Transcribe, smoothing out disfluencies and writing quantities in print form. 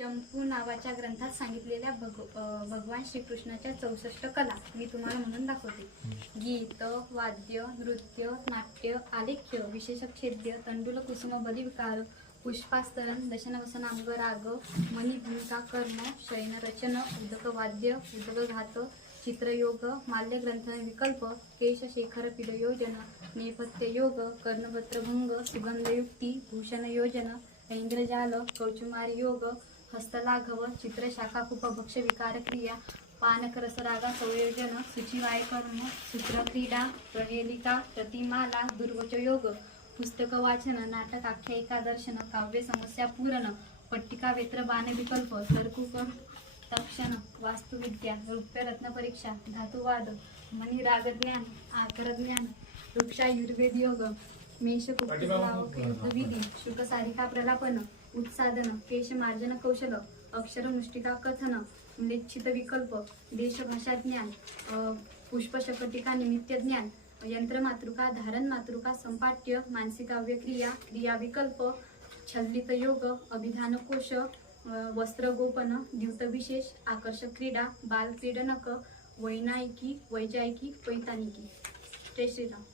चंपू नावाच्या ग्रंथात सांगितलेल्या भगवान श्रीकृष्णाच्या 64 कला मी तुम्हाला म्हणून दाखवते. गीत, वाद्य, नृत्य, नाट्य, आलेख्य, विशेषच्छेद्य, तंडुल कुसुम बलिविकार, पुष्पास्तरण, दशनवसन अंग राग, मनी भूमिका कर्म, शयन रचन, उदक वाद्य, उदक घात, चित्रयोग, माल्य ग्रंथन विकल्प, केश शेखर पिडयोजन, नेपथ्य योग, कर्णपत्रभंग, सुगंधयुक्ती, भूषण योजन, ऐंद्रजाल, कौचुमारी योग, हस्तलाघव, चित्रशाखा कुप भक्ष विकार क्रिया, पानकरस रागा संयोजन, सुचिवाय कर्म, सूत्रक्रीडा, प्रणेलिका, प्रतिमाला, दुर्वच योग, पुस्तक वाचन, नाटक आख्यायिका दर्शन, काव्य समस्या पूर्ण, पट्टिका वेत्र बाण विकल्प, तर्कुक तक्षण, वास्तुविद्या, रुप्य रत्न परीक्षा, धातुवाद, मनी राग ज्ञान, आकर ज्ञान, वृक्षायुर्वेद योग, मेष विधी, शुक सारिका प्रलापन, उत्सादन, केश मार्जन कौशल, अक्षर मुष्टिका कथन, निश्चित विकल्प, देशभाषा ज्ञान, पुष्पशकटिका निमित्त ज्ञान, यंत्रमातृका, धारण मातृका, संपाट्य, मानसिकाव्य क्रिया, क्रिया विकल्प, छल्लित योग, अभिधान कोश, वस्त्रगोपन, द्युत विशेष, आकर्षक क्रीडा, बाल क्रीडनक, वैनायिकी, वैजायिकी, पैतानिकी. जय श्रीराम.